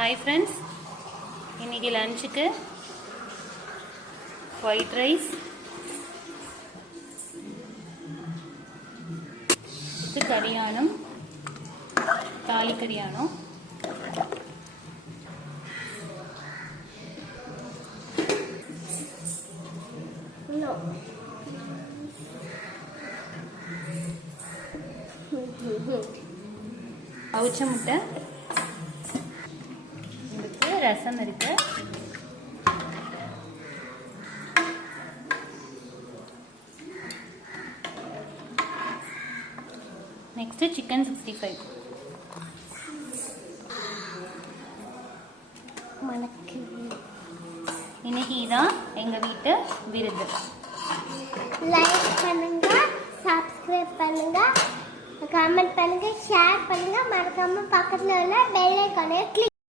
Hi friends, இன்னைக்கு லஞ்சுக்கு white rice, இது கரியானம், தாலி கரியானம், அவிச்ச முட்டை, ரசம் இருக்கு, நெக்ஸ்ட் சிக்கன் 65. இன்னைக்கு இதான் எங்க வீட்டு விருது. லைக் பண்ணுங்க, சப்ஸ்கிரைப் பண்ணுங்க, கமெண்ட் பண்ணுங்க, ஷேர் பண்ணுங்க, மறக்காம பக்கத்துல உள்ள பெல் ஐகானை கிளிக்